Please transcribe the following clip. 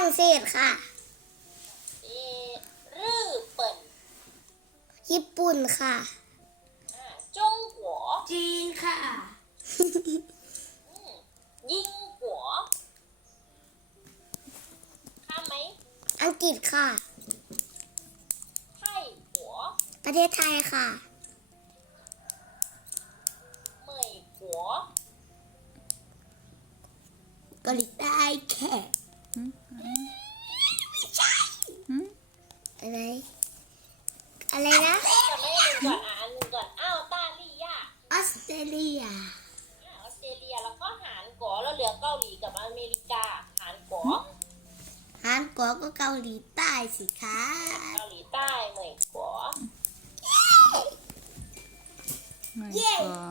รั่งเศสค่ะเอรื่อเปิ่นญี่ปุ่นค่ะ อ่าจงกัวจีนค่ะ อืมยิงกัวข้ามไหมอังกฤษค่ะ ไทยกัวประเทศไทยค่ะ เหมยกัว เกาหลีใต้แขก อะไร อะไรนะแต่ไม่อันหนึ่งก่อนอะอันหนึ่งก่อนอ้าวตาลียาออสเตรเลียอ่าออสเตรเลียแล้วก็หานกัวแล้วเหลือเกาหลีกับอเมริกาหานกัวฮานกอก็เกาหลีใต้สิคะเกาหลีใต้เหมยกัวไม่เย้ก็